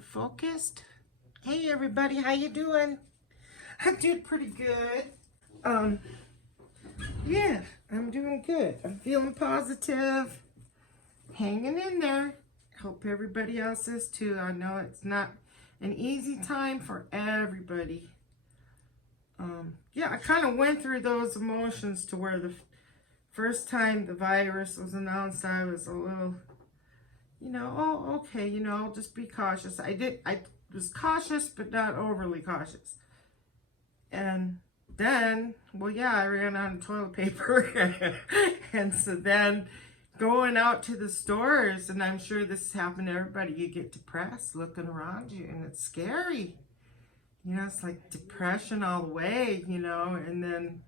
We're focused. Hey everybody, how you doing? I'm doing pretty good. Yeah, I'm doing good. I'm feeling positive. Hanging in there. Hope everybody else is too. I know it's not an easy time for everybody. Yeah, I kind of went through those emotions to where the first time the virus was announced, I was a little, oh, okay, I'll just be cautious. I was cautious, but not overly cautious. And then, well, yeah, I ran out of toilet paper. And so then going out to the stores, and I'm sure this has happened to everybody, you get depressed looking around you, and it's scary. It's like depression all the way, and then,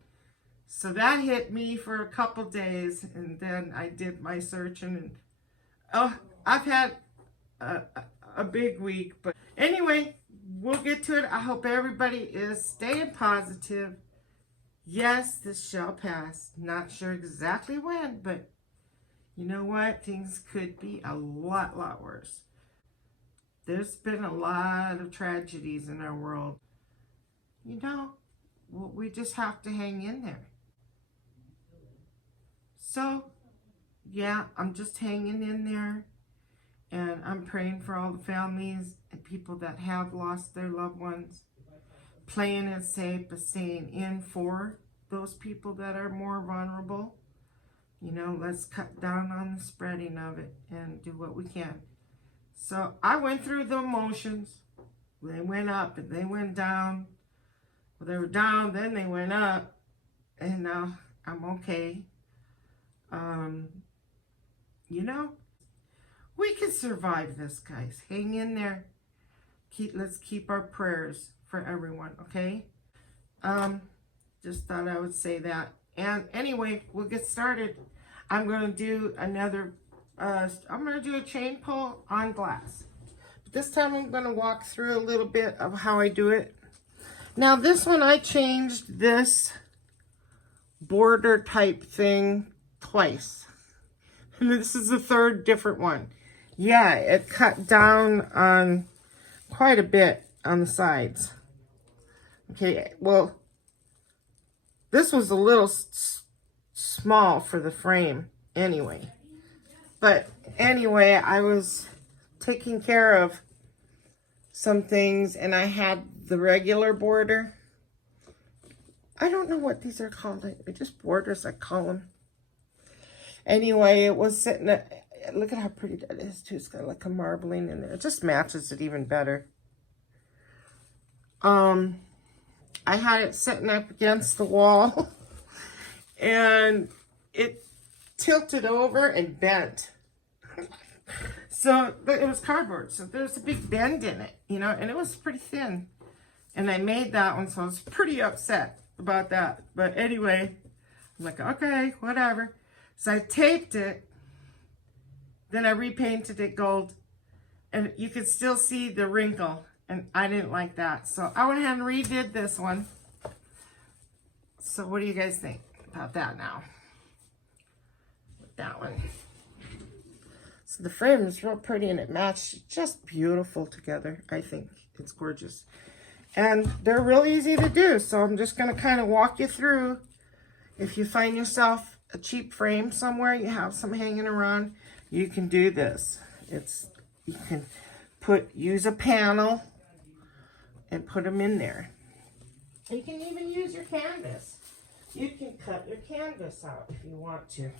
so that hit me for a couple days, and then I did my searching, and, oh, I've had a big week, but anyway, we'll get to it. I hope everybody is staying positive. Yes, this shall pass. Not sure exactly when, but you know what? Things could be a lot worse. There's been a lot of tragedies in our world. We just have to hang in there. So, yeah, I'm just hanging in there. And I'm praying for all the families and people that have lost their loved ones. Playing it safe, but staying in for those people that are more vulnerable. Let's cut down on the spreading of it and do what we can. So I went through the emotions. They went up and they went down. Well, they were down, then they went up. And now I'm okay. We can survive this, guys. Hang in there. Let's keep our prayers for everyone, okay? Just thought I would say that. And anyway, we'll get started. I'm going to do another, I'm going to do a chain pull on glass. But this time I'm going to walk through a little bit of how I do it. Now this one I changed this border type thing twice. And this is the third different one. Yeah, it cut down on quite a bit on the sides. Okay, well, this was a little small for the frame anyway. But anyway, I was taking care of some things and I had the regular border. I don't know what these are called. They're just borders, I call them. Anyway, it was sitting at, look at how pretty that is too. It's got like a marbling in there. It just matches it even better. I had it sitting up against the wall and it tilted over and bent. So it was cardboard. So there's a big bend in it, and it was pretty thin. And I made that one, so I was pretty upset about that. But anyway, I'm like, okay, whatever. So I taped it. Then I repainted it gold. And you could still see the wrinkle. And I didn't like that. So I went ahead and redid this one. So what do you guys think about that now? With that one. So the frame is real pretty and it matched just beautiful together. I think it's gorgeous. And they're real easy to do. So I'm just going to kind of walk you through. If you find yourself a cheap frame somewhere, you have some hanging around, you can do this. You can use a panel and put them in there. You can even use your canvas. You can cut your canvas out if you want to.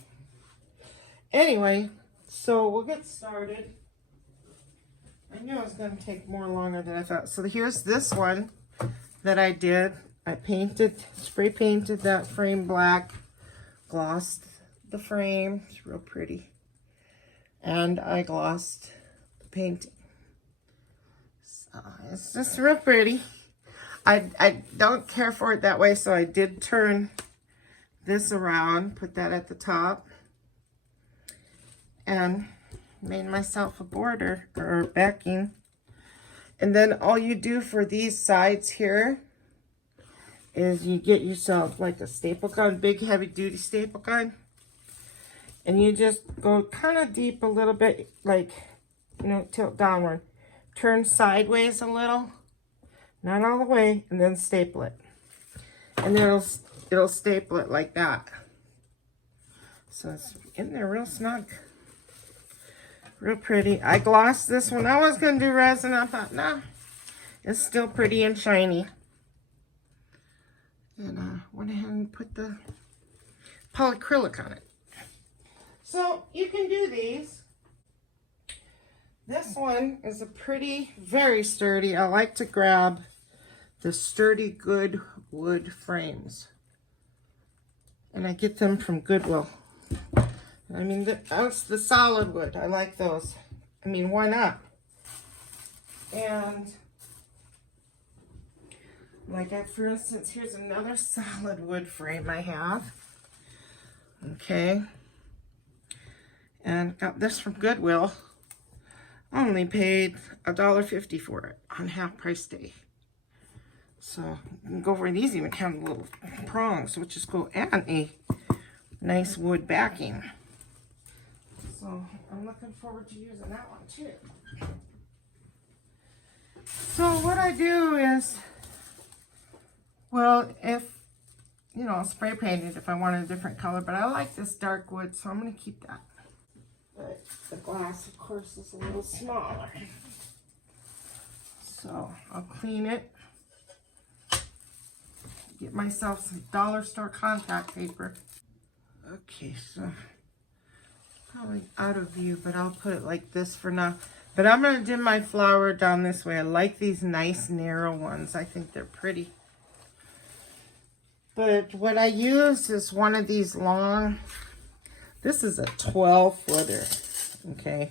Anyway, so we'll get started. I knew it was going to take more longer than I thought. So here's this one that I did. I spray painted that frame black, glossed the frame. It's real pretty. And I glossed the painting. So it's just real pretty. I don't care for it that way, so I did turn this around, put that at the top, and made myself a border or backing. And then all you do for these sides here is you get yourself like a staple gun, big heavy duty staple gun, and you just go kind of deep a little bit, like, tilt downward. turn sideways a little, not all the way, and then staple it. And then it'll staple it like that. So it's in there real snug. Real pretty. I glossed this one. I was going to do resin. I thought, nah, it's still pretty and shiny. And went ahead and put the polyacrylic on it. So you can do these. This one is a pretty, very sturdy. I like to grab the sturdy, good wood frames. And I get them from Goodwill. I mean, that's the solid wood. I like those. I mean, why not? And like, for instance, here's another solid wood frame I have. Okay. And got this from Goodwill. I only paid $1.50 for it on half price day. So you can go over these, even have little prongs, which is cool, and a nice wood backing. So I'm looking forward to using that one too. So what I do is, well, if, you know, I'll spray paint it if I want a different color, but I like this dark wood, so I'm going to keep that. But the glass, of course, is a little smaller. So I'll clean it. Get myself some dollar store contact paper. Okay, so probably out of view, but I'll put it like this for now. But I'm going to dim my flower down this way. I like these nice narrow ones. I think they're pretty. But what I use is one of these long, this is a 12-footer, okay?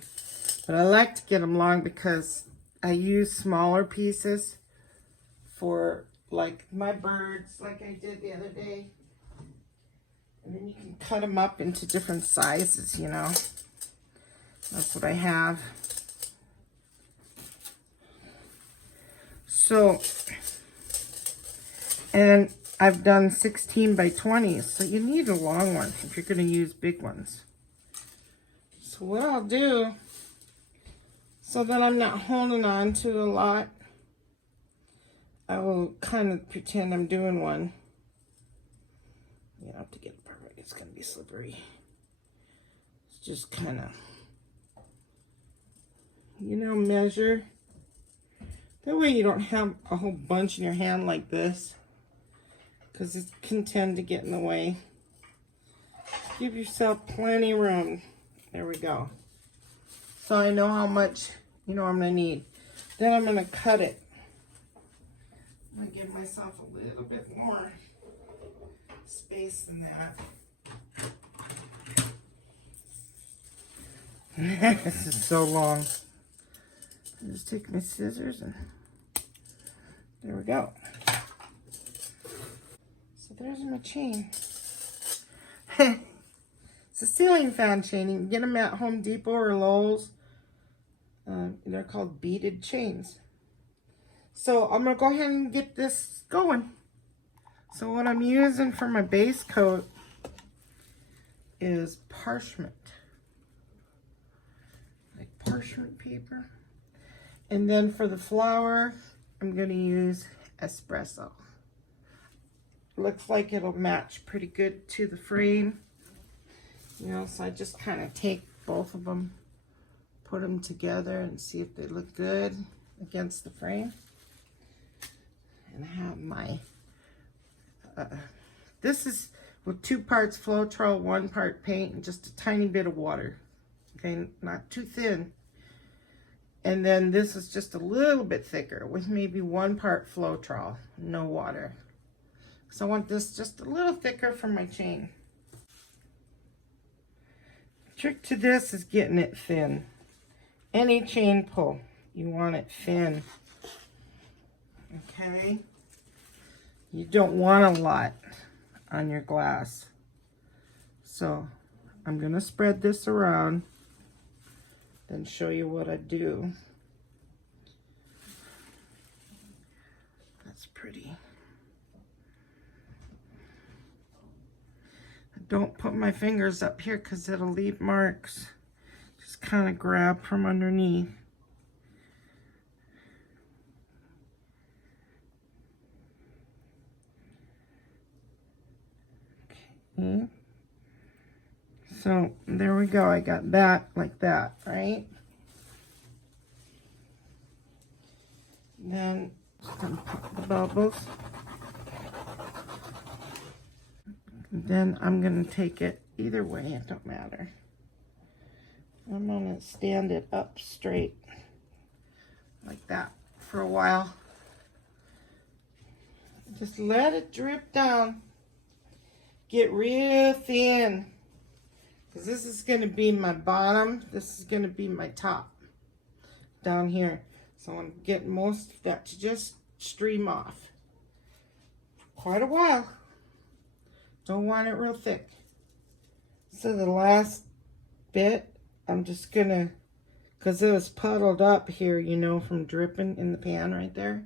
But I like to get them long because I use smaller pieces for like my birds, like I did the other day. And then you can cut them up into different sizes, you know. That's what I have. So, and I've done 16 by 20s, so you need a long one if you're going to use big ones. So what I'll do, so that I'm not holding on to a lot, I will kind of pretend I'm doing one. You have to get it perfect. It's going to be slippery. It's just kind of, you know, measure. That way you don't have a whole bunch in your hand like this, because it can tend to get in the way. Give yourself plenty of room. There we go. So I know how much, you know, I'm going to need. Then I'm going to cut it. I'm going to give myself a little bit more space than that. This is so long. I just take my scissors and there we go. So there's my chain. It's a ceiling fan chain. You can get them at Home Depot or Lowe's. They're called beaded chains. So I'm going to go ahead and get this going. So what I'm using for my base coat is Parchment. Like parchment paper. And then for the flower, I'm going to use Espresso. Looks like it'll match pretty good to the frame. You know, so I just kind of take both of them, put them together and see if they look good against the frame. And I have my, this is with 2 parts Floetrol, 1 part paint, and just a tiny bit of water. Okay, not too thin. And then this is just a little bit thicker with maybe 1 part Floetrol, no water. So I want this just a little thicker for my chain. The trick to this is getting it thin. Any chain pull, you want it thin. Okay? You don't want a lot on your glass. So I'm going to spread this around, then show you what I do. That's pretty. Don't put my fingers up here because it'll leave marks. Just kind of grab from underneath Okay. So there we go. I got that like that, right? Then just gonna pop the bubbles. And then I'm gonna take it either way, it don't matter. I'm gonna stand it up straight like that for a while. Just let it drip down. Get real thin. Because this is going to be my bottom. This is going to be my top down here. So I'm getting most of that to just stream off. Quite a while. Don't want it real thick. So the last bit, I'm just going to, because it was puddled up here, you know, from dripping in the pan right there.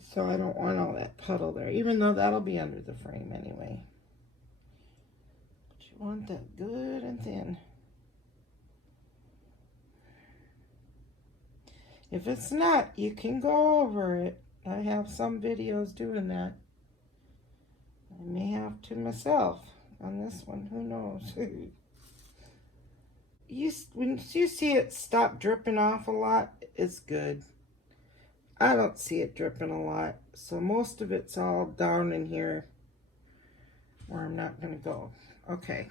So I don't want all that puddle there, even though that'll be under the frame anyway. But you want that good and thin. If it's not, you can go over it. I have some videos doing that. I may have to myself on this one, who knows. When you see it stop dripping off a lot, it's good. I don't see it dripping a lot, so most of it's all down in here where I'm not going to go. Okay.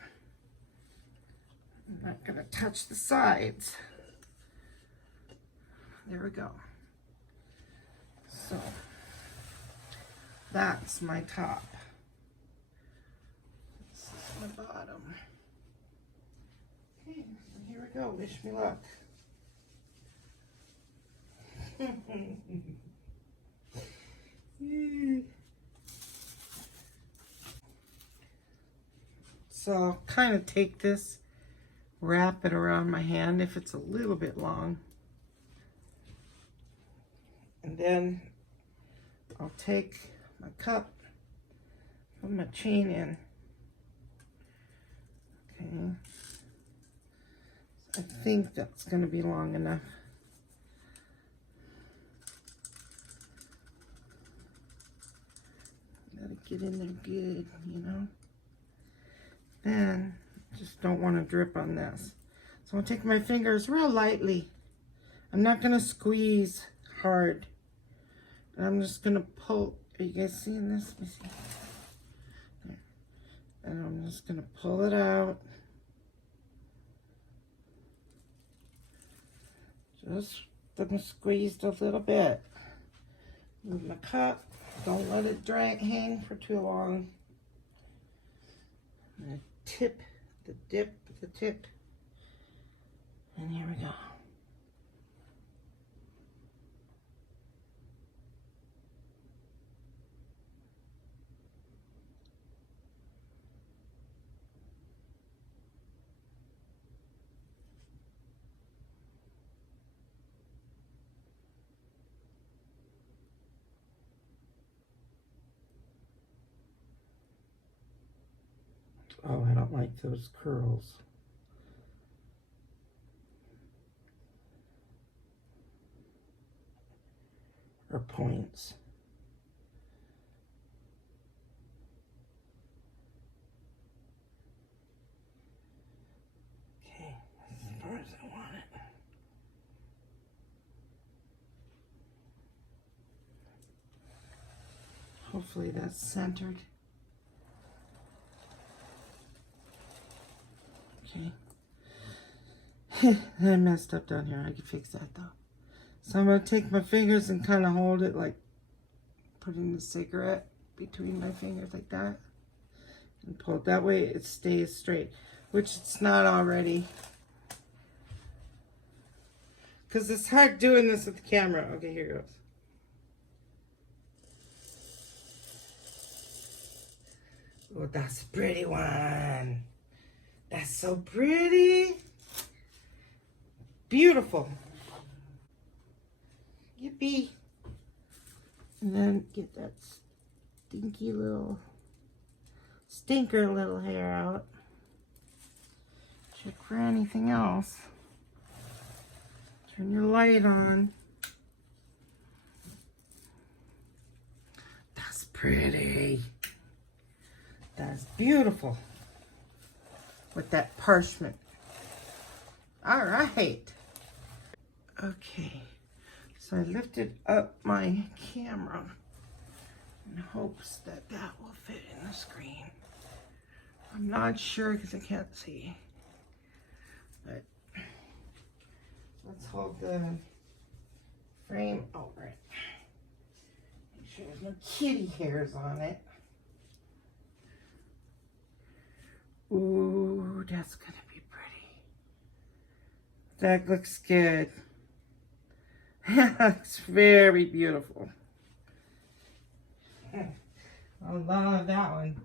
I'm not going to touch the sides. There we go. So, that's my top. This is my bottom. Okay, so here we go. Wish me luck. So I'll kind of take this, wrap it around my hand if it's a little bit long. And then I'll take my cup, put my chain in. Okay. I think that's going to be long enough. Gotta get in there good, you know. Then, just don't want to drip on this. So I'll take my fingers real lightly. I'm not going to squeeze hard. I'm just going to pull. Are you guys seeing this? Let me see. There. And I'm just going to pull it out. Just squeezed a little bit. Move my cup. Don't let it hang for too long. I'm going to tip the tip. And here we go. Oh, I don't like those curls. Or points. Okay, that's as far as I want it. Hopefully that's centered. Okay. I messed up down here. I can fix that though. So I'm going to take my fingers and kind of hold it like putting the cigarette between my fingers like that. And pull it. That way it stays straight. Which it's not already. Because it's hard doing this with the camera. Okay, here goes. Oh, that's a pretty one. That's so pretty. Beautiful. Yippee. And then get that stinky little, stinker little hair out. Check for anything else. Turn your light on. That's pretty. That's beautiful with that parchment. All right. Okay, so I lifted up my camera in hopes that that will fit in the screen. I'm not sure because I can't see, but let's hold the frame over it. Make sure there's no kitty hairs on it. Ooh, that's gonna be pretty. That looks good. That looks very beautiful. I love that one.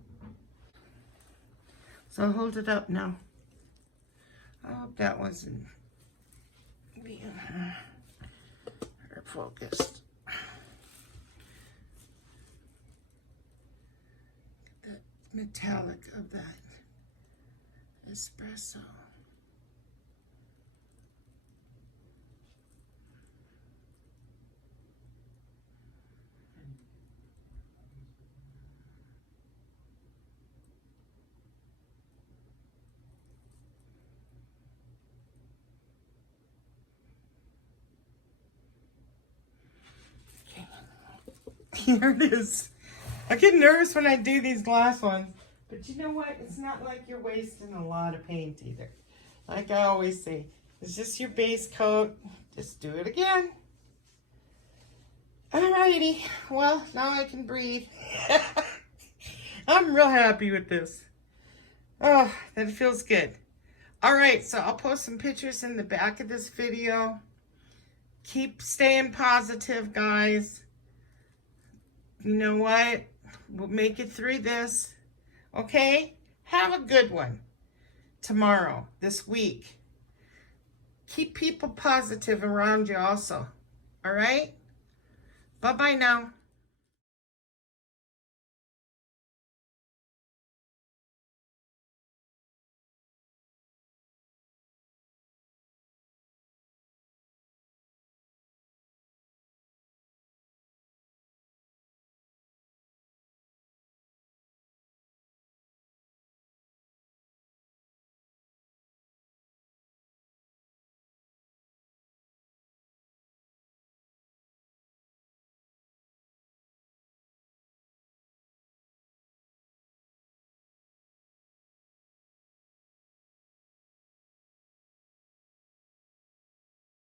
So I'll hold it up now. I hope that wasn't being focused. The metallic of that espresso. Here it is. I get nervous when I do these glass ones, but you know what? It's not like you're wasting a lot of paint either. Like I always say, it's just your base coat. Just do it again. Alrighty. Well, now I can breathe. I'm real happy with this. Oh, that feels good. Alright, so I'll post some pictures in the back of this video. Keep staying positive, guys. You know what? We'll make it through this. Okay? Have a good one tomorrow, this week. Keep people positive around you also. All right? Bye-bye now.